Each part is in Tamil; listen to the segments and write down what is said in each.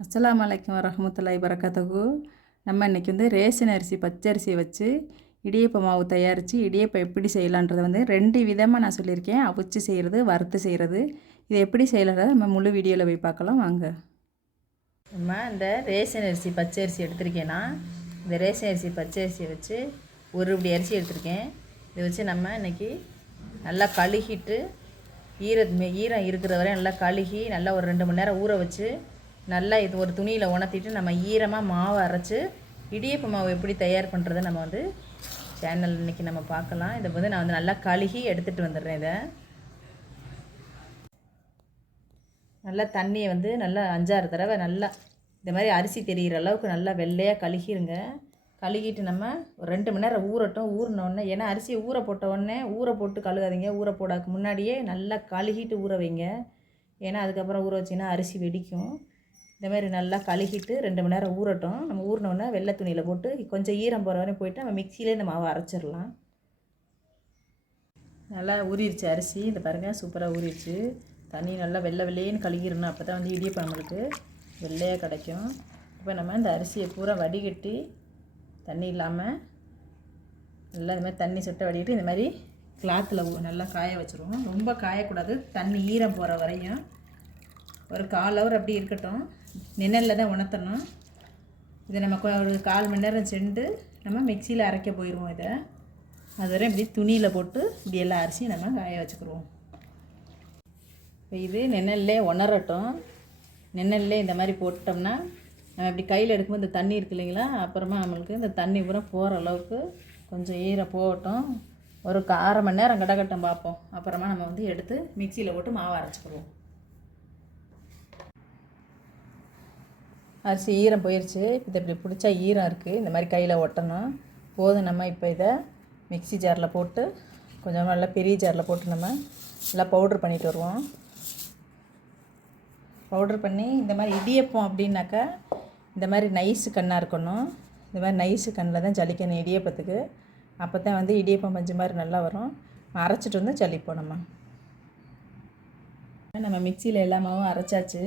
அஸ்லாம் வலைக்கம் வரஹமத்துல்லாஹி வரகாத்துஹு நம்ம இன்றைக்கி வந்து ரேஷன் அரிசி பச்சரிசியை வச்சு இடியப்ப மாவு தயாரித்து இடியப்பம் எப்படி செய்யலான்றதை வந்து ரெண்டு விதமாக நான் சொல்லியிருக்கேன். அவிச்சு செய்கிறது வறுத்து செய்கிறது இது எப்படி செய்யலான்றதை நம்ம முழு வீடியோவில் போய் பார்க்கலாம். வாங்க. நம்ம இந்த ரேஷன் அரிசி பச்சை அரிசி எடுத்திருக்கேன்னா இந்த ரேஷன் அரிசி பச்சை அரிசியை வச்சு ஒரு இப்படி அரிசி எடுத்திருக்கேன். இதை வச்சு நம்ம இன்னைக்கு நல்லா கழுகிட்டு ஈர ஈரம் இருக்கிற வரை நல்லா கழுகி நல்லா ஒரு ரெண்டு மணி நேரம் ஊற வச்சு நல்லா இது ஒரு துணியில் உணர்த்திட்டு நம்ம ஈரமாக மாவை அரைச்சி இடியப்ப மாவு எப்படி தயார் பண்ணுறதை நம்ம வந்து சேனல் இன்றைக்கி நம்ம பார்க்கலாம். இதை வந்து நான் வந்து நல்லா கழுகி எடுத்துகிட்டு வந்துடுறேன் இதை. நல்லா தண்ணியை வந்து நல்லா அஞ்சாறு தடவை நல்லா இந்த மாதிரி அரிசி தெரிகிற அளவுக்கு நல்லா வெள்ளையாக கழுகிருங்க. கழுகிட்டு நம்ம ஒரு ரெண்டு மணி நேரம் ஊறட்டும். ஊறினோடனே ஏன்னா அரிசியை ஊற போட்ட உடனே ஊற போட்டு கழுகாதீங்க. ஊற போடாக்கு முன்னாடியே நல்லா கழுகிட்டு ஊற வைங்க. ஏன்னா அதுக்கப்புறம் ஊற வச்சிங்கன்னா அரிசி வெடிக்கும். இந்த மாதிரி நல்லா கழுகிட்டு ரெண்டு மணி நேரம் ஊறட்டும். நம்ம ஊறினோடனே வெள்ளை துணியில் போட்டு கொஞ்சம் ஈரம் போகிற வரையும் போயிட்டு நம்ம மிக்சியிலே இந்த மாவை அரைச்சிடலாம். நல்லா ஊறிடுச்சு அரிசி. இந்த பாருங்கள் சூப்பராக ஊறிடுச்சு தண்ணி நல்லா வெள்ளை வெள்ளையேன்னு கழுகிடணும். அப்போ தான் வந்து இடியப்பம் நம்மளுக்கு வெள்ளையாக கிடைக்கும். இப்போ நம்ம இந்த அரிசியை பூரா வடிகட்டி தண்ணி இல்லாமல் நல்லா இந்த மாதிரி தண்ணி சொட்டை வடிகட்டி இந்த மாதிரி கிளாத்தில் நல்லா காய வச்சுருவோம். ரொம்ப காயக்கூடாது. தண்ணி ஈரம் போகிற வரையும். ஒரு கால் ஹவர் அப்படி இருக்கட்டும். நிழலில் தான் உணர்த்தணும். இதை நம்ம ஒரு கால் மணி நேரம் சென்று நம்ம மிக்சியில் அரைக்க போயிடுவோம் இதை. அது வரை இப்படி துணியில் போட்டு இப்படி எல்லா அரிசியும் நம்ம காய வச்சுக்கிடுவோம் இப்போ இது நிழல்லே உணரட்டும். நிழல்லே இந்த மாதிரி போட்டோம்னா நம்ம இப்படி கையில் எடுக்கும்போது இந்த தண்ணி இருக்கு இல்லைங்களா? அப்புறமா நம்மளுக்கு இந்த தண்ணி பூரா போகிற அளவுக்கு கொஞ்சம் ஈரம் போகட்டும். ஒரு அரை மணி நேரம் கடகட்டம் பார்ப்போம். அப்புறமா நம்ம வந்து எடுத்து மிக்சியில் போட்டு மாவு அரைச்சிக்கிடுவோம் அரிசி ஈரம் போயிடுச்சு இதை இப்படி பிடிச்சா ஈரம் இருக்குது இந்த மாதிரி கையில் ஒட்டணும். போதும் நம்ம இப்போ இதை மிக்ஸி ஜாரில் போட்டு கொஞ்சம் நல்லா பெரிய ஜாரில் போட்டு நம்ம நல்லா பவுட்ரு பண்ணிட்டு வருவோம். பவுட்ரு பண்ணி இந்த மாதிரி இடியப்பம் அப்படின்னாக்கா இந்த மாதிரி நைஸு கண்ணாக இருக்கணும். இந்த மாதிரி நைஸு கண்ணில் தான் ஜலிக்கணும் இடியப்பத்துக்கு. அப்போ தான் வந்து இடியப்பம் பஞ்சு மாதிரி நல்லா வரும். அரைச்சிட்டு வந்து ஜலிப்போம் நம்ம. நம்ம மிக்சியில் எல்லா மாவும் அரைச்சாச்சு.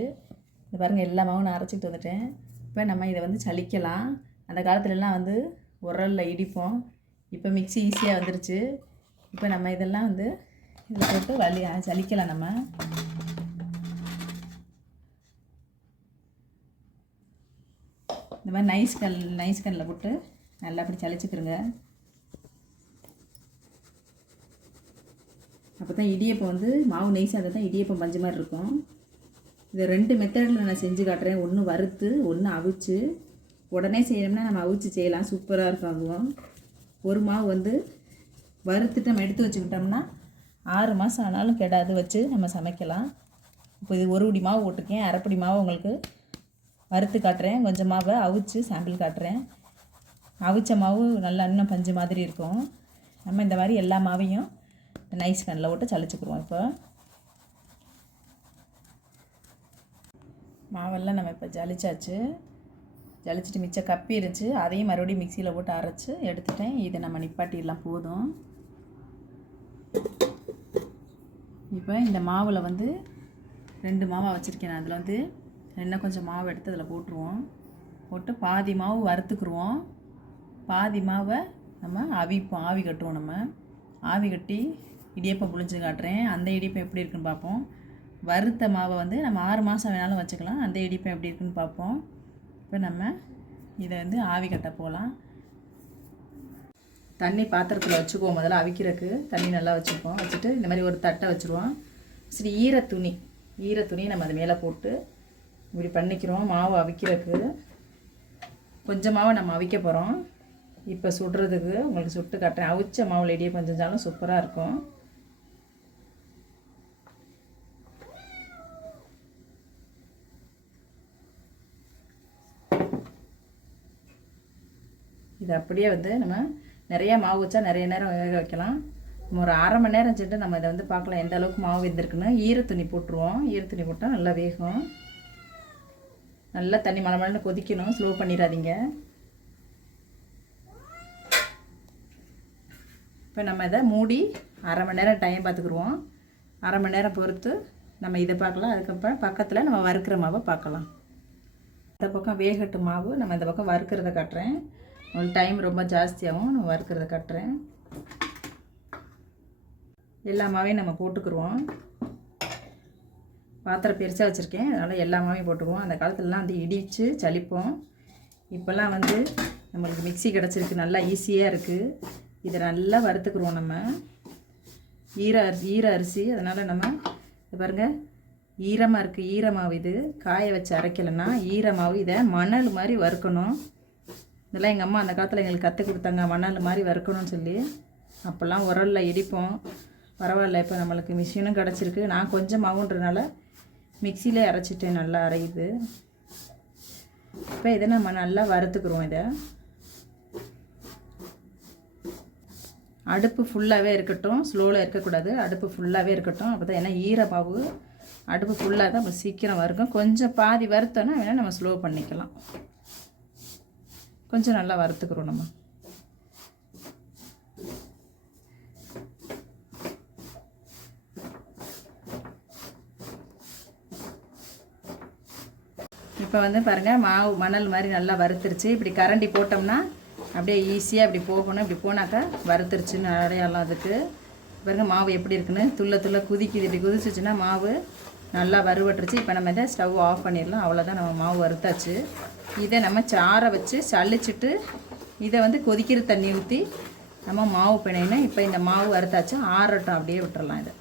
இந்த பாருங்கள் எல்லா மாவும் நான் அரைச்சிட்டு வந்துட்டேன். இப்போ நம்ம இதை வந்து சலிக்கலாம் அந்த காலத்துலலாம் வந்து உரலில் இடிப்போம். இப்போ மிக்ஸி ஈஸியாக வந்துருச்சு. இப்போ நம்ம இதெல்லாம் வந்து இதில் போட்டு வலி சலிக்கலாம் நம்ம. இந்த மாதிரி நைஸ் கல் நைஸ் கல்லில் போட்டு நல்லா அப்படி சலிச்சுக்கிறோங்க அப்போ தான் இடியப்பம் வந்து மாவு நைஸாக தான் இடியப்பம் பஞ்சு மாதிரி இருக்கும். இதை ரெண்டு மெத்தடில் நான் செஞ்சு காட்டுறேன். ஒன்று வறுத்து ஒன்று அவிச்சு. உடனே செய்யணும்னா நம்ம அவிச்சு செய்யலாம். சூப்பராக இருக்கும் அதுவும். ஒரு மாவு வந்து வறுத்துட்டு நம்ம எடுத்து வச்சுக்கிட்டோம்னா ஆறு மாதம் ஆனாலும் கெடாது வச்சு நம்ம சமைக்கலாம். இப்போ இது ஒரு உடி மாவு போட்டிருக்கேன். அரைப்படி மாவு உங்களுக்கு வறுத்து காட்டுறேன். கொஞ்சம் மாவை அவிச்சு சாம்பிள் காட்டுறேன். அவிச்ச மாவு நல்லா இன்னும் பஞ்சு மாதிரி இருக்கும். நம்ம இந்த மாதிரி எல்லா மாவையும் நைஸ் கண்ணில் விட்டு சளிச்சுக்குருவோம் இப்போ. மாவெல்லாம் நம்ம இப்போ ஜலிச்சாச்சு. ஜலிச்சிட்டு மிச்சம் கப்பி இருந்துச்சு. அதையும் மறுபடியும் மிக்சியில் போட்டு அரைச்சி எடுத்துட்டேன். இதை நம்ம நிப்பாட்டிடலாம். போதும். இப்போ இந்த மாவில் வந்து ரெண்டு மாவை வச்சுருக்கேன் அதில் வந்து இன்னும் கொஞ்சம் மாவு எடுத்து அதில் போட்டுருவோம். போட்டு பாதி மாவு வறுத்துக்குருவோம். பாதி மாவை நம்ம அவிப்போம் ஆவி கட்டுவோம் நம்ம. ஆவி கட்டி இடியப்பம் புளிஞ்சு காட்டுறேன். அந்த இடியப்பம் எப்படி இருக்குன்னு பார்ப்போம். வறுத்த மாவை வந்து நம்ம ஆறு மாதம் வேணாலும் வச்சுக்கலாம். அந்த இடிப்பு எப்படி இருக்குன்னு பார்ப்போம். இப்போ நம்ம இதை வந்து ஆவி கட்ட போகலாம். தண்ணி பாத்திரத்தில் வச்சுக்குவோம். முதல்ல அவிக்கிறதுக்கு தண்ணி நல்லா வச்சுப்போம். வச்சுட்டு இந்த மாதிரி ஒரு தட்டை வச்சுருவோம். சரி ஈர துணி ஈர துணியை நம்ம அது மேலே போட்டு இப்படி பண்ணிக்கிறோம் மாவு அவிக்கிறதுக்கு. கொஞ்சமாவை நம்ம அவிக்க போகிறோம். இப்போ சுடுறதுக்கு உங்களுக்கு சுட்டு காட்டுறேன். அவிச்ச மாவில் இடியே கொஞ்சம் சூப்பராக இருக்கும். இது அப்படியே வந்து நம்ம நிறையா மாவு வச்சா நிறைய நேரம் வேக வைக்கலாம். நம்ம ஒரு அரை மணி நேரம் சென்று நம்ம இதை வந்து பார்க்கலாம். எந்த அளவுக்கு மாவு வெந்திருக்குன்னு. ஈரத்துணி போட்டுருவோம். ஈரத்துணி போட்டால் நல்லா வேகும். நல்லா தண்ணி மலை மலைன்னு கொதிக்கணும். ஸ்லோ பண்ணிடாதீங்க. இப்போ நம்ம இதை மூடி அரை மணி நேரம் டைம் பார்த்துக்குருவோம். அரை மணி நேரம் பொறுத்து நம்ம இதை பார்க்கலாம். அதுக்கப்புறம் பக்கத்தில் நம்ம வறுக்கிற மாவை பார்க்கலாம். இந்த பக்கம் வேகட்டு மாவு. நம்ம இந்த பக்கம் வறுக்கிறத காட்டுறேன். உங்களுக்கு டைம் ரொம்ப ஜாஸ்தியாகவும் நம்ம வறுக்கிறத கட்டுறேன். எல்லா மாவையும் நம்ம போட்டுக்குருவோம். பாத்திரம் பெருசாக வச்சுருக்கேன். அதனால் எல்லா போட்டுக்குவோம். அந்த காலத்துலலாம் வந்து இடித்து சளிப்போம். இப்போல்லாம் வந்து நம்மளுக்கு மிக்ஸி கிடச்சிருக்கு. நல்லா ஈஸியாக இருக்குது இதை நல்லா வறுத்துக்குருவோம் நம்ம. ஈர அரிசி ஈர அரிசி. அதனால் நம்ம பாருங்கள் ஈரமாக இருக்குது ஈரமாவு இது. காய வச்சு அரைக்கலைன்னா ஈரமாவு இதை மணல் மாதிரி வறுக்கணும். இதெல்லாம் எங்கள் அம்மா அந்த காலத்தில் எங்களுக்கு கற்றுக் கொடுத்தாங்க. மணல் மாதிரி வறுக்கணும்னு சொல்லி. அப்போல்லாம் உரலில் இடிப்போம். பரவாயில்ல இப்போ நம்மளுக்கு மிஷினும் கிடச்சிருக்கு. நான் கொஞ்சம் மாவுன்றதுனால மிக்சியில் அரைச்சிட்டேன். நல்லா அரையுது. இப்போ இதை நம்ம நல்லா வறுத்துக்கிறோம் இதை. அடுப்பு ஃபுல்லாகவே இருக்கட்டும். ஸ்லோவில் இருக்கக்கூடாது. அடுப்பு ஃபுல்லாகவே இருக்கட்டும். அப்போ தான் ஏன்னா ஈரமாவு. அடுப்பு ஃபுல்லாக தான் நம்ம சீக்கிரம் வறுக்கும். கொஞ்சம் பாதி வறுத்தோன்னா வேணால் நம்ம ஸ்லோ பண்ணிக்கலாம். கொஞ்சம் நல்லா வறுத்துக்கிறோம் நம்ம. இப்போ வந்து பாருங்கள் மாவு மணல் மாதிரி நல்லா வறுத்துருச்சு. இப்படி கரண்டி போட்டோம்னா அப்படியே ஈஸியாக இப்படி போகணும். இப்படி போனாக்கா வறுத்துருச்சுன்னு அடையாளம் அதுக்கு. பாருங்க மாவு எப்படி இருக்குன்னு? துள்ள துள்ள குதிக்குது. இப்படி குதிச்சிச்சுன்னா மாவு நல்லா வறுவட்டுருச்சு. இப்போ நம்ம இதை ஸ்டவ் ஆஃப் பண்ணிடலாம். அவ்வளோதான் நம்ம மாவு வறுத்தாச்சு. இதை நம்ம சாரை வச்சு சளிச்சிட்டு இதை வந்து கொதிக்கிற தண்ணி ஊற்றி நம்ம மாவு பிணையினா இப்போ இந்த மாவு வறுத்தாச்சு. ஆறட்டும். அப்படியே விட்டுறலாம் இதை.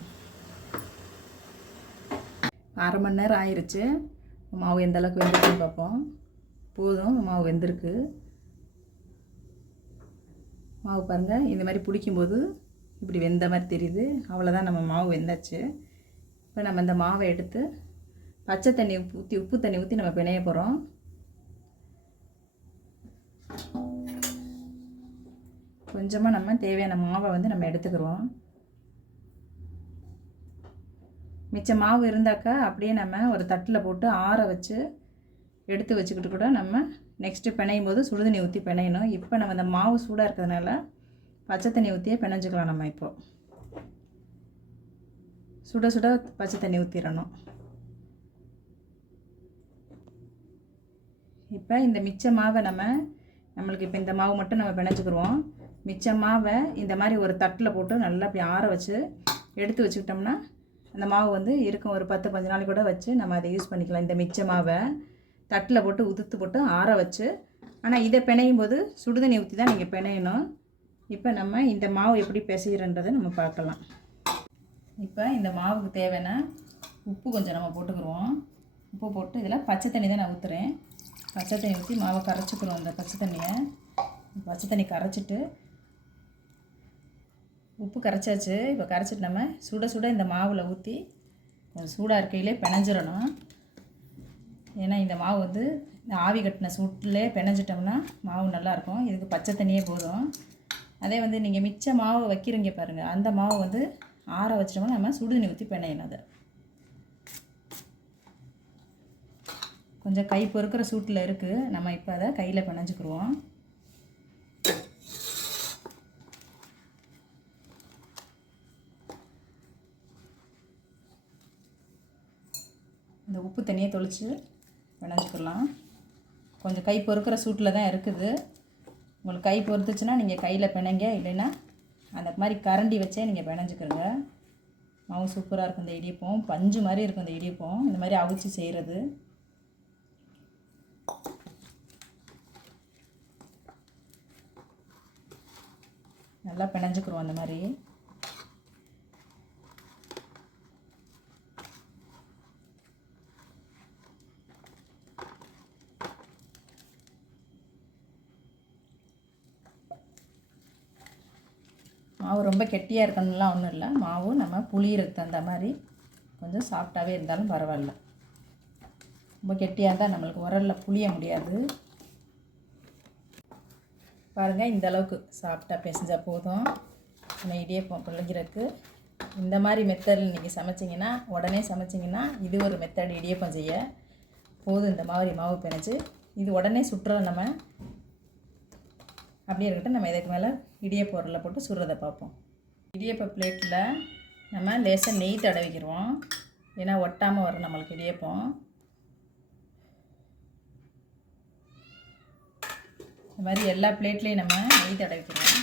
அரை மணி நேரம் ஆயிடுச்சு மாவு எந்த அளவுக்கு வெந்திருக்குன்னு பார்ப்போம். போதும். மாவு வெந்திருக்கு. மாவு பாருங்கள் இந்த மாதிரி பிடிக்கும்போது இப்படி வெந்த மாதிரி தெரியுது. அவ்வளோதான் நம்ம மாவு வெந்தாச்சு. இப்போ நம்ம இந்த மாவை எடுத்து பச்சை தண்ணி ஊற்றி உப்பு தண்ணி ஊற்றி நம்ம பிணைய போகிறோம் கொஞ்சமாக நம்ம தேவையான மாவை வந்து நம்ம எடுத்துக்கிறோம். மிச்ச மாவு இருந்தாக்கா அப்படியே நம்ம ஒரு தட்டில் போட்டு ஆற வச்சு எடுத்து வச்சுக்கிட்டு கூட நம்ம நெக்ஸ்ட்டு பிணையும் போது சுடுதண்ணி ஊற்றி பிணையணும். இப்போ நம்ம இந்த மாவு சூடாக இருக்கிறதுனால பச்சை தண்ணி ஊற்றியே பிணைஞ்சிக்கலாம் நம்ம இப்போது சுட சுட பச்சை தண்ணி ஊற்றிடணும் இப்போ இந்த மிச்ச மாவை நம்ம நம்மளுக்கு இப்போ இந்த மாவு மட்டும் நம்ம பிணைச்சிக்கிடுவோம் மிச்ச மாவை இந்த மாதிரி ஒரு தட்டில் போட்டு நல்லா அப்படி ஆற வச்சு எடுத்து வச்சுக்கிட்டோம்னா அந்த மாவு வந்து இருக்கும். ஒரு பத்து பஞ்சு நாளைக்கு கூட வச்சு நம்ம அதை யூஸ் பண்ணிக்கலாம். இந்த மிச்ச மாவை தட்டில் போட்டு உதுத்து போட்டு ஆற வச்சு. ஆனால் இதை பிணையும் போது சுடுதண்ணி ஊற்றி தான் நீங்கள் பிணையணும். இப்போ நம்ம இந்த மாவு எப்படி பிசைகிறன்றதை நம்ம பார்க்கலாம். இப்போ இந்த மாவுக்கு தேவையான உப்பு கொஞ்சம் நம்ம போட்டுக்கிருவோம். உப்பு போட்டு இதில் பச்சை தண்ணி தான் நான் ஊற்றுறேன் பச்சை தண்ணி ஊற்றி மாவை கரைச்சிக்கிறோம் அந்த பச்சை தண்ணியை. பச்சை தண்ணி கரைச்சிட்டு உப்பு கரைச்சாச்சு. இப்போ கரைச்சிட்டு நம்ம சுட சுட இந்த மாவில் ஊற்றி கொஞ்சம் சூடாக இருக்கையிலே பிணைஞ்சிடணும். ஏன்னா இந்த மாவு வந்து இந்த ஆவி கட்டின சூட்டிலே பிணைஞ்சிட்டோம்னா மாவு நல்லாயிருக்கும். இதுக்கு பச்சை தண்ணியே போதும். அதே வந்து நீங்கள் மிச்ச மாவு வைக்கிறீங்க பாருங்கள் அந்த மாவு வந்து ஆற வச்சிட்டோம்னா நம்ம சுடுதண்ணி ஊற்றி பிணையணும் அதை. கொஞ்சம் கை பொறுக்கிற சூட்டில் இருக்குது நம்ம இப்போ அதை கையில் பிணைஞ்சிக்கிடுவோம் இந்த உப்பு தண்ணியை தொளிச்சு பிணைஞ்சிக்கலாம் கொஞ்சம் கை பொறுக்கிற சூட்டில் தான் இருக்குது. உங்களுக்கு கை பொறுத்துச்சுன்னா நீங்கள் கையில் பிணைங்க இல்லைன்னா அந்த மாதிரி கரண்டி வச்சே நீங்கள் பிணைஞ்சிக்கிறங்க மாவு சூப்பராக இருக்கும் இந்த இடியப்பம். பஞ்சு மாதிரி இருக்கும் இந்த இடியப்பம். இந்த மாதிரி அவிச்சு செய்கிறது நல்லா பிணைஞ்சிக்கிறோம் அந்த மாதிரி மாவு ரொம்ப கெட்டியாக இருக்கணும்லாம் ஒன்றும் இல்லை. மாவு நம்ம புளியறதுக்கு தகுந்த மாதிரி கொஞ்சம் சாஃப்டாகவே இருந்தாலும் பரவாயில்ல. ரொம்ப கெட்டியாக இருந்தால் நம்மளுக்கு உரலில் புளிய முடியாது. பாருங்கள் இந்த அளவுக்கு சாஃப்டாக பிசைஞ்சால் போதும். நம்ம இடியப்பம் பிள்ளைங்கிறதுக்கு இந்த மாதிரி மெத்தடில் நீங்கள் சமைச்சிங்கன்னா உடனே சமைச்சிங்கன்னா இது ஒரு மெத்தட் இடியப்பம் செய்ய போதும். இந்த மாதிரி மாவு பிணைச்சி இது உடனே சுற்றுறோம் நம்ம. அப்படியே இருக்கட்டும் நம்ம இதுக்கு மேலே இடியப்ப போட்டு சுடுறதை பார்ப்போம். இடியப்ப பிளேட்டில் நம்ம லேசாக நெய் தடவிக்கிறோம் ஏன்னா ஒட்டாமல் வரும் நம்மளுக்கு இடியப்பம். இந்த மாதிரி எல்லா பிளேட்லேயும் நம்ம நெய் தடவிக்கிறோம்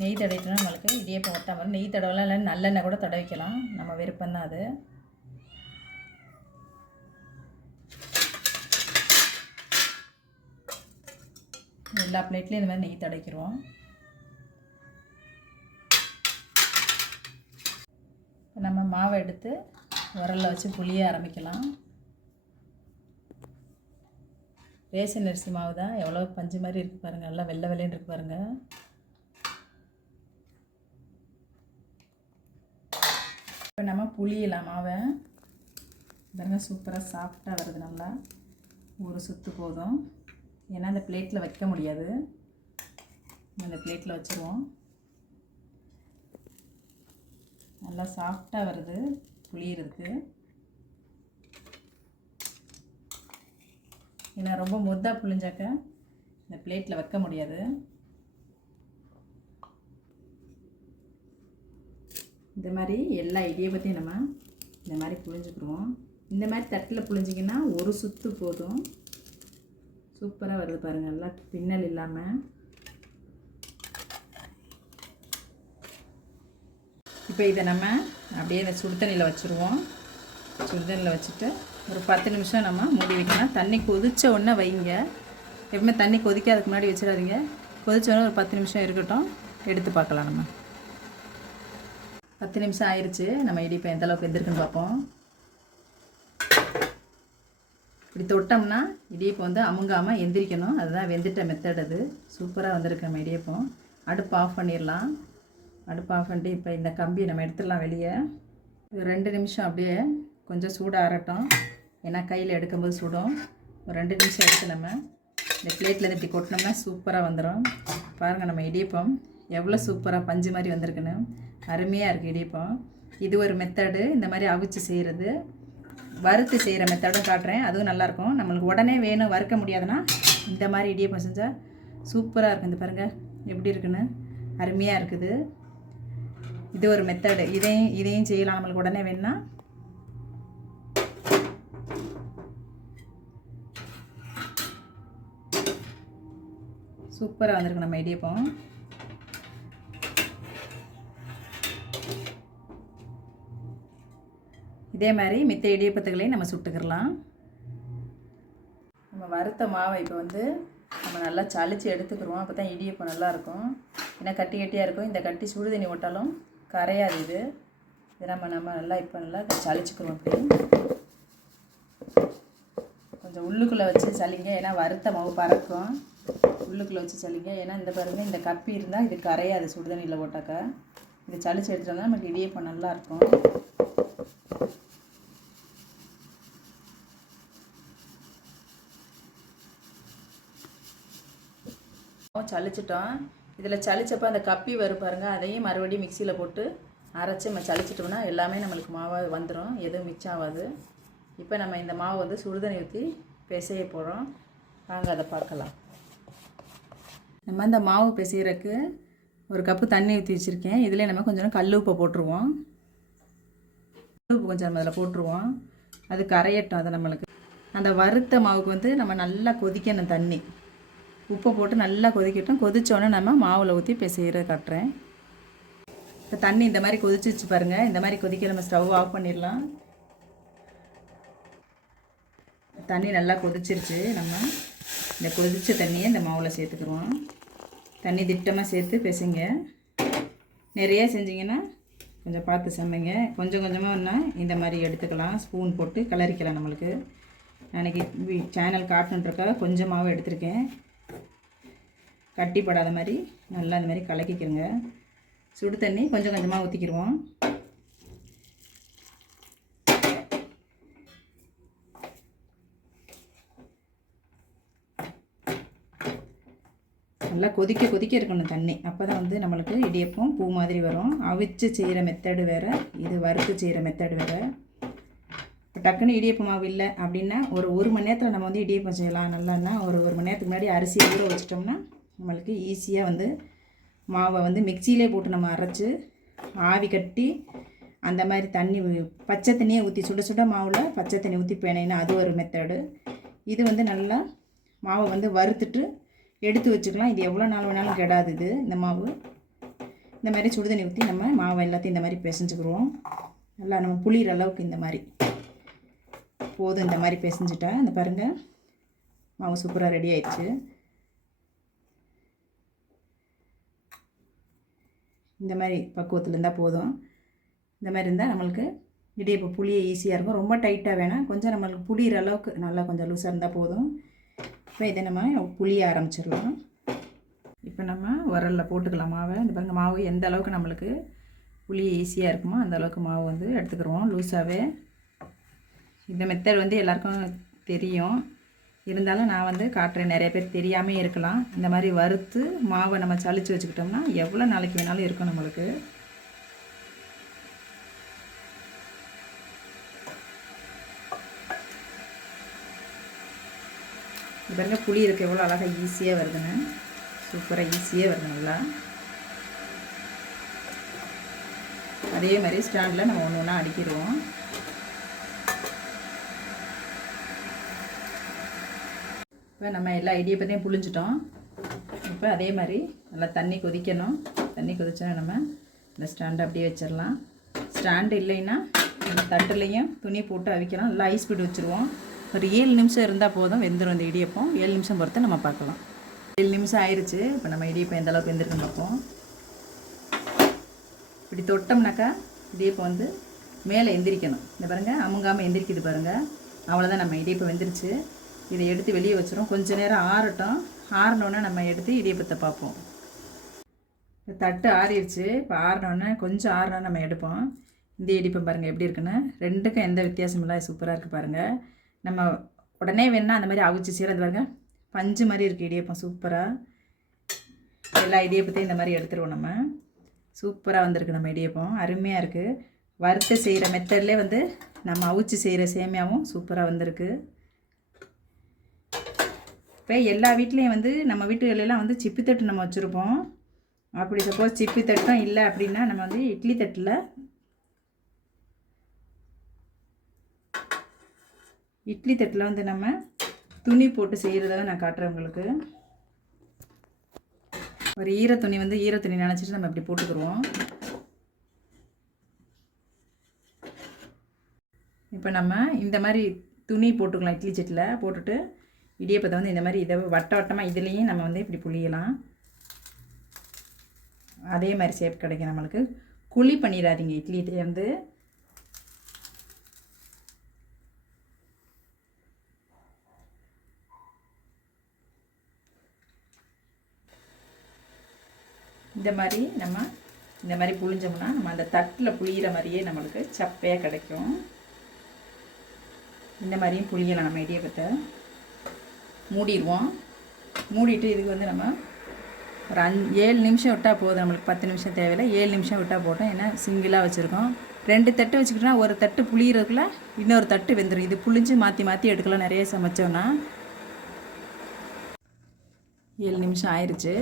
நெய் தடவிட்டோம்னா நம்மளுக்கு இடியப்பம் ஒட்டாமல் வரும். நெய் தடவலாம் இல்லை நல்லெண்ணெய் கூட தடவிக்கலாம். நம்ம விருப்பம் தான் அது. எல்லா பிளேட்லேயும் இந்த மாதிரி நெய் தடைக்கிறோம் நம்ம மாவை எடுத்து உரலில் வச்சு புளிய ஆரம்பிக்கலாம். ரேஷன் அரிசி மாவு தான் எவ்வளோ பஞ்சு மாதிரி இருக்குது பாருங்கள் நல்லா வெள்ளை வெள்ளைன்னு இருக்குது பாருங்கள் இப்போ நம்ம புளியலாம் மாவை. பாருங்கள் சூப்பராக சாஃப்டாக வருது நல்லா. ஒரு சுத்து போதும். ஏன்னா அந்த பிளேட்டில் வைக்க முடியாது. இந்த பிளேட்டில் வச்சுருவோம். நல்லா சாஃப்டாக வருது புளியறதுக்கு. ஏன்னா ரொம்ப முத்தாக புளிஞ்சாக்க இந்த பிளேட்டில் வைக்க முடியாது. இந்த மாதிரி எல்லா இடியப்பத்தையும் நம்ம இந்த மாதிரி புளிஞ்சுக்கிடுவோம் இந்த மாதிரி தட்டில் புழிஞ்சிங்கன்னா ஒரு சுத்து போதும். சூப்பராக வருது பாருங்கள் நல்லா பின்னல் இல்லாமல் இப்போ இதை நம்ம அப்படியே இந்த சுடுதண்ணியில் வச்சுருவோம். சுடுதண்ணியில் வச்சுட்டு ஒரு பத்து நிமிஷம் நம்ம மூடி வைக்கணும். தண்ணி கொதித்த உடனே வைங்க. எப்பவுமே தண்ணி கொதிக்காதுக்கு முன்னாடி வச்சிடாதீங்க. கொதித்த உடனே ஒரு பத்து நிமிஷம் இருக்கட்டும். எடுத்து பார்க்கலாம் நம்ம. பத்து நிமிஷம் ஆயிடுச்சு நம்ம இடிப்பை எந்த அளவுக்கு எந்திருக்குன்னு பார்ப்போம். இப்படி தொட்டோம்னா இடியப்பம் வந்து அமுங்காமல் எந்திரிக்கணும். அதுதான் வெந்துட்ட மெத்தட் அது. சூப்பராக வந்திருக்கு நம்ம இடியப்பம். அடுப்பு ஆஃப் பண்ணிடலாம். அடுப்பு ஆஃப் பண்ணிட்டு இப்போ இந்த கம்பியை நம்ம எடுத்துடலாம் வெளியே. ஒரு ரெண்டு நிமிஷம் அப்படியே கொஞ்சம் சூடாக ஆறட்டும். ஏன்னா கையில் எடுக்கும்போது சுடும். ஒரு ரெண்டு நிமிஷம் எடுத்து நம்ம இந்த பிளேட்டில் இப்படி கொட்டினோம்னா சூப்பராக வந்துடும் பாருங்கள் நம்ம இடியப்பம் எவ்வளோ சூப்பராக பஞ்சு மாதிரி வந்திருக்குன்னு. அருமையாக இருக்குது இடியப்பம் இது ஒரு மெத்தடு இந்த மாதிரி அவிச்சு செய்கிறது வறுத்து செய்கிற மெத்தடும் காட்டுறேன். அதுவும் நல்லாயிருக்கும் நம்மளுக்கு உடனே வேணும். வறுக்க முடியாதுன்னா இந்த மாதிரி இடியப்பம் செஞ்சால் சூப்பராக இருக்கும். இந்த பாருங்கள் எப்படி இருக்குன்னு. அருமையாக இருக்குது. இது ஒரு மெத்தடு இதையும் இதையும் செய்யலாம். நம்மளுக்கு உடனே வேணும்னா. சூப்பராக வந்திருக்கு நம்ம இடியப்பம் இதே மாதிரி மித்த இடியப்பத்துகளையும் நம்ம சுட்டுக்கிறலாம் நம்ம வறுத்த மாவை இப்போ வந்து நம்ம நல்லா சளிச்சு எடுத்துக்கிறோம் அப்போ தான் இடியப்பம் நல்லாயிருக்கும். ஏன்னா கட்டி கட்டியாக இருக்கும். இந்த கட்டி சுடுதண்ணி ஓட்டாலும் கரையாது இது. இது நம்ம நம்ம நல்லா இப்போ நல்லா சளிச்சுக்கிறோம் அப்படி கொஞ்சம் உள்ளுக்குள்ளே வச்சு சளிங்க ஏன்னா வறுத்த மாவு பறக்கும். உள்ளுக்குள்ளே வச்சு சளிங்க ஏன்னா இந்த பாருங்க இந்த கப்பி இருந்தால் இது கரையாது சுடு தண்ணியில் போட்டாக்கா. இது சளிச்சு எடுத்துகிட்டு நமக்கு இடியப்பம் நல்லாயிருக்கும் சளிச்சிட்டோம். இதில் சளிச்சப்போ அந்த கப்பி வரும் பாருங்கள் அதையும் மறுபடியும் மிக்சியில் போட்டு அரைச்சி நம்ம சளிச்சிட்டோம்னா எல்லாமே நம்மளுக்கு மாவாக வந்துடும் எதுவும் மிச்சம் ஆகாது. இப்போ நம்ம இந்த மாவு வந்து சுடுதண்ணி ஊற்றி பிசைய போகிறோம் வாங்க அதை பார்க்கலாம். நம்ம இந்த மாவு பிசைகிறதுக்கு ஒரு கப்பு தண்ணி ஊற்றி வச்சுருக்கேன். இதில் நம்ம கொஞ்சம் கல் உப்பை போட்டுருவோம். கல் உப்பு கொஞ்சம் நம்ம அதில் போட்டுருவோம். அது கரையட்டும் அது நம்மளுக்கு. அந்த வறுத்த மாவுக்கு வந்து நம்ம நல்லா கொதிக்கணும் தண்ணி. உப்பை போட்டு நல்லா கொதிக்கட்டும். கொதித்தோடனே நம்ம மாவில் ஊற்றி பிசைகிற கட்டுறேன். இப்போ தண்ணி இந்த மாதிரி கொதிச்சிச்சு பாருங்கள் இந்த மாதிரி கொதிக்க நம்ம ஸ்டவ் ஆஃப் பண்ணிடலாம். தண்ணி நல்லா கொதிச்சிருச்சு. நம்ம இந்த கொதித்த தண்ணியை இந்த மாவில் சேர்த்துக்குருவோம் தண்ணி திட்டமாக சேர்த்து பிசைங்க. நிறைய செஞ்சிங்கன்னா கொஞ்சம் பார்த்து சமைங்க கொஞ்சம் கொஞ்சமாக இந்த மாதிரி எடுத்துக்கலாம். ஸ்பூன் போட்டு கலரிக்கலாம் நம்மளுக்கு. அன்றைக்கி சேனல் காட்டணுன்றக்காக கொஞ்சமாகவும் எடுத்திருக்கேன். கட்டிப்படாத மாதிரி நல்லா இந்த மாதிரி கலக்கிக்கிறங்க. சுடு தண்ணி கொஞ்சம் கொஞ்சமாக ஊற்றிக்கிடுவோம் நல்லா கொதிக்க கொதிக்க இருக்கணும் தண்ணி. அப்போ தான் வந்து நம்மளுக்கு இடியப்பம் பூ மாதிரி வரும். அவிச்சு செய்கிற மெத்தடு வேறு. இது வறுத்து செய்கிற மெத்தடு வேறு. இப்போ டக்குன்னு இடியப்பம் மாவு இல்லை அப்படின்னா ஒரு ஒரு மணி நேரத்தில் நம்ம வந்து இடியப்பம் செய்யலாம். நல்லான்னா ஒரு ஒரு மணி நேரத்துக்கு முன்னாடி அரிசி ஊற வச்சிட்டோம்னா நம்மளுக்கு ஈஸியாக வந்து மாவை வந்து மிக்சியிலே போட்டு நம்ம அரைச்சி ஆவி கட்டி அந்த மாதிரி தண்ணி பச்சை தண்ணியை ஊற்றி சுட சுட மாவில் பச்சை தண்ணி ஊற்றி பேனைன்னா அது ஒரு மெத்தடு இது வந்து நல்லா மாவை வந்து வறுத்துட்டு எடுத்து வச்சுக்கலாம். இது எவ்வளோ நாள் வேணாலும் கெடாது இது இந்த மாவு. இந்த மாதிரி சுடுதண்ணி ஊற்றி நம்ம மாவை எல்லாத்தையும் இந்த மாதிரி பிசைஞ்சுக்கிடுவோம் நல்லா நம்ம புளிகிற அளவுக்கு இந்த மாதிரி. போதும் இந்த மாதிரி பிசைஞ்சிட்டா. இந்த பாருங்கள் மாவு சூப்பராக ரெடி ஆயிடுச்சு. இந்த மாதிரி பக்குவத்தில் இருந்தால் போதும். இந்த மாதிரி இருந்தால் நம்மளுக்கு இடியப்போ புளியை ஈஸியாக இருக்கும். ரொம்ப டைட்டாக வேணாம். கொஞ்சம் நம்மளுக்கு புளியிற அளவுக்கு நல்லா கொஞ்சம் லூஸாக இருந்தால் போதும். இப்போ இதை நம்ம புளிய ஆரம்பிச்சிடலாம். இப்போ நம்ம உரலில் போட்டுக்கலாம் மாவை. இந்த பாருங்கள் மாவு எந்த அளவுக்கு நம்மளுக்கு புளி ஈஸியாக இருக்குமோ அந்த அளவுக்கு மாவு வந்து எடுத்துக்கிடுவோம். லூஸாகவே இந்த மெத்தட் வந்து எல்லாருக்கும் தெரியும். இருந்தாலும் நான் வந்து காட்டுறேன். நிறைய பேர் தெரியாமே இருக்கலாம். இந்த மாதிரி வறுத்து மாவை நம்ம சளிச்சு வச்சுக்கிட்டோம்னா எவ்வளோ நாளைக்கு வேணாலும் இருக்கும் நம்மளுக்கு. பாருங்க புளி இருக்கு. எவ்வளோ அழகாக ஈஸியாக வருதுன்னு சூப்பராக ஈஸியாக வருது நல்லா. அதே மாதிரி ஸ்டாண்டில் நம்ம ஒன்று ஒன்றா அடிக்கிடுவோம் இப்போ நம்ம எல்லா இடியப்பத்தையும் புளிஞ்சிட்டோம் இப்போ அதே மாதிரி நல்லா தண்ணி கொதிக்கணும். தண்ணி கொதிச்சா நம்ம இந்த ஸ்டாண்டை அப்படியே வச்சிடலாம். ஸ்டாண்டு இல்லைன்னா நம்ம தட்டுலையும் துணி போட்டு அவிக்கலாம். நல்லா ஐஸ் பீடு வச்சுருவோம். ஒரு ஏழு நிமிஷம் இருந்தால் போதும் வெந்துடும் இந்த இடியப்பம் ஏழு நிமிஷம் பொறுத்து நம்ம பார்க்கலாம். ஏழு நிமிஷம் ஆயிடுச்சு இப்போ நம்ம இடியப்பம் எந்த அளவுக்கு வெந்திருக்குன்னு பார்ப்போம். இப்படி தொட்டோம்னாக்கா இடியப்பம் வந்து மேலே எந்திரிக்கணும். இந்த பாருங்கள் அமுங்காமல் எந்திரிக்குது பாருங்கள் அவ்வளோதான் நம்ம இடியப்பம் வெந்துருச்சு. இதை எடுத்து வெளியே வச்சிரும். கொஞ்ச நேரம் ஆறட்டும். ஆறினோன்னே நம்ம எடுத்து இடியப்பத்தை பார்ப்போம். தட்டு ஆறிடுச்சு. இப்போ ஆறினோன்னே கொஞ்சம் ஆறினா நம்ம எடுப்போம். இந்த இடிப்பம் பாருங்கள் எப்படி இருக்குன்னு. ரெண்டுக்கும் எந்த வித்தியாசமும் இல்லை சூப்பராக இருக்குது பாருங்கள் நம்ம உடனே வேணால் அந்த மாதிரி அவிச்சு செய்கிறது பாருங்க. பஞ்சு மாதிரி இருக்குது இடியப்பம் சூப்பராக எல்லா இடியப்பத்தையும் இந்த மாதிரி எடுத்துருவோம் நம்ம. சூப்பராக வந்திருக்கு நம்ம இடியப்பம். அருமையாக இருக்குது வறுத்து செய்கிற மெத்தட்லேயே வந்து நம்ம அவிச்சு செய்கிற சேமியாவும் சூப்பராக வந்திருக்கு. இப்போ எல்லா வீட்லேயும் வந்து நம்ம வீட்டுகளெல்லாம் வந்து சிப்பி தட்டு நம்ம வச்சுருப்போம். அப்படி சப்போஸ் சிப்பி தட்டும் இல்லை அப்படின்னா நம்ம வந்து இட்லி தட்டில் இட்லி தட்டில் வந்து நம்ம துணி போட்டு செய்கிறத நான் காட்டுறேன் உங்களுக்கு. ஒரு ஈர துணி வந்து ஈர துணி நினச்சிட்டு நம்ம இப்படி போட்டுக்கிடுவோம் இப்போ நம்ம இந்த மாதிரி துணி போட்டுக்கலாம் இட்லி சட்டில் போட்டுட்டு இடியப்பத்தை வந்து இந்த மாதிரி இதை வட்ட வட்டமாக இதுலேயும் நம்ம வந்து இப்படி புளியலாம் அதே மாதிரி ஷேப் கிடைக்கும் நம்மளுக்கு. குழி பண்ணிடாதீங்க. இட்லி வந்து இந்த மாதிரி நம்ம இந்த மாதிரி புளிஞ்சோம்னா நம்ம அந்த தட்டில் புளியிற மாதிரியே நம்மளுக்கு சப்பையாக கிடைக்கும். இந்த மாதிரியும் புளியலாம் நம்ம இடியப்பத்தை. மூடிடுவோம். மூடிட்டு இதுக்கு வந்து நம்ம ஒரு அஞ் ஏழு நிமிஷம் விட்டால் போதும். நம்மளுக்கு பத்து நிமிஷம் தேவையில்லை. ஏழு நிமிஷம் விட்டால் போட்டோம் ஏன்னா சிங்கிளாக வச்சுருக்கோம். ரெண்டு தட்டு வச்சுக்கிட்டோம்னா ஒரு தட்டு புளியறதுக்குள்ள இன்னொரு தட்டு வெந்துடும் இது புளிஞ்சு மாற்றி மாற்றி எடுக்கலாம். நிறைய சமைச்சோன்னா ஏழு நிமிஷம் ஆயிடுச்சு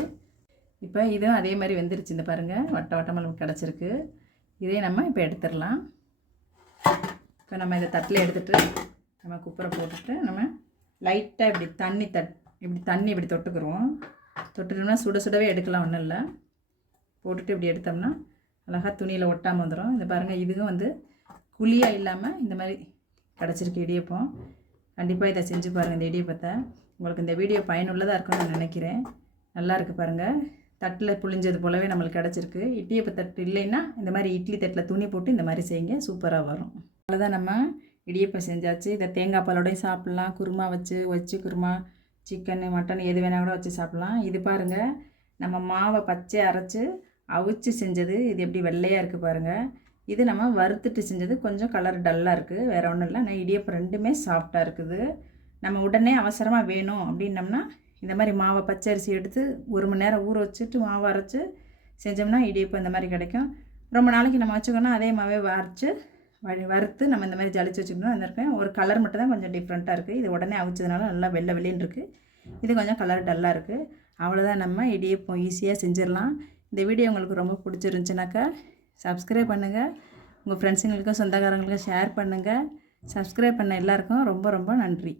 இப்போ இதுவும் அதே மாதிரி வெந்துருச்சு. இந்த பாருங்கள் வட்ட வட்டமாக நமக்கு கிடச்சிருக்கு. இதே நம்ம இப்போ எடுத்துடலாம். இப்போ நம்ம இதை தட்டில் எடுத்துகிட்டு நம்ம குப்பரை போட்டுட்டு நம்ம லைட்டாக இப்படி தண்ணி தட் இப்படி தண்ணி இப்படி தொட்டுக்கிறோம் தொட்டுட்டோம்னா சுட சுடவே எடுக்கலாம் ஒன்றும் இல்லை. போட்டுட்டு இப்படி எடுத்தோம்னா அழகாக துணியில் ஒட்டாமல் வந்துடும் இந்த பாருங்கள் இதுவும் வந்து குழியாக இல்லாமல் இந்த மாதிரி கிடச்சிருக்கு இடியப்பம். கண்டிப்பாக இதை செஞ்சு பாருங்கள் இந்த இடியப்பத்தை. உங்களுக்கு இந்த வீடியோ பயனுள்ளதாக இருக்கும்னு நான் நினைக்கிறேன். நல்லா இருக்குது பாருங்கள் தட்டில் புளிஞ்சது போலவே நம்மளுக்கு கிடச்சிருக்கு. இடியப்ப தட்டு இல்லைன்னா இந்த மாதிரி இட்லி தட்டில் துணி போட்டு இந்த மாதிரி செய்யுங்க சூப்பராக வரும். அவ்வளோதான் நம்ம இடியப்பம் செஞ்சாச்சு. இதை தேங்காய் பாலோடையும் சாப்பிட்லாம். குருமா வச்சு வச்சு குருமா சிக்கன் மட்டன் எது வேணால் கூட வச்சு சாப்பிட்லாம். இது பாருங்கள் நம்ம மாவை பச்சை அரைச்சி அவிச்சு செஞ்சது. இது எப்படி வெள்ளையாக இருக்குது பாருங்கள் இது நம்ம வறுத்துட்டு செஞ்சது. கொஞ்சம் கலர் டல்லாக இருக்குது வேறு ஒன்றும் இல்லை. ஆனால் இடியப்பம் ரெண்டுமே சாஃப்டாக இருக்குது. நம்ம உடனே அவசரமாக வேணும் அப்படின்னம்னா இந்த மாதிரி மாவை பச்சரிசி எடுத்து ஒரு மணி நேரம் ஊற வச்சுட்டு மாவை அரைச்சி செஞ்சோம்னா இடியப்பம் இந்த மாதிரி கிடைக்கும். ரொம்ப நாளைக்கு நம்ம வச்சுக்கோன்னா அதே மாவே அரைச்சி வறுத்து நம்ம இந்த மாதிரி ஜலிச்சு வச்சுக்கணும் வந்திருக்கேன் ஒரு கலர் மட்டும் தான் கொஞ்சம் டிஃப்ரெண்ட்டாக இருக்குது இது உடனே அவிச்சதுனால நல்லா வெள்ளை வெளியேன்னு இருக்குது இது கொஞ்சம் கலர் டல்லாக இருக்குது அவ்வளோதான் நம்ம இடியப்பம் ஈஸியாக செஞ்சிடலாம். இந்த வீடியோ உங்களுக்கு ரொம்ப பிடிச்சிருந்துச்சுனாக்கா சப்ஸ்கிரைப் பண்ணுங்கள் உங்கள் ஃப்ரெண்ட்ஸுங்களுக்கும் சொந்தக்காரங்களுக்கும் ஷேர் பண்ணுங்கள் சப்ஸ்கிரைப் பண்ண எல்லாருக்கும் ரொம்ப ரொம்ப நன்றி.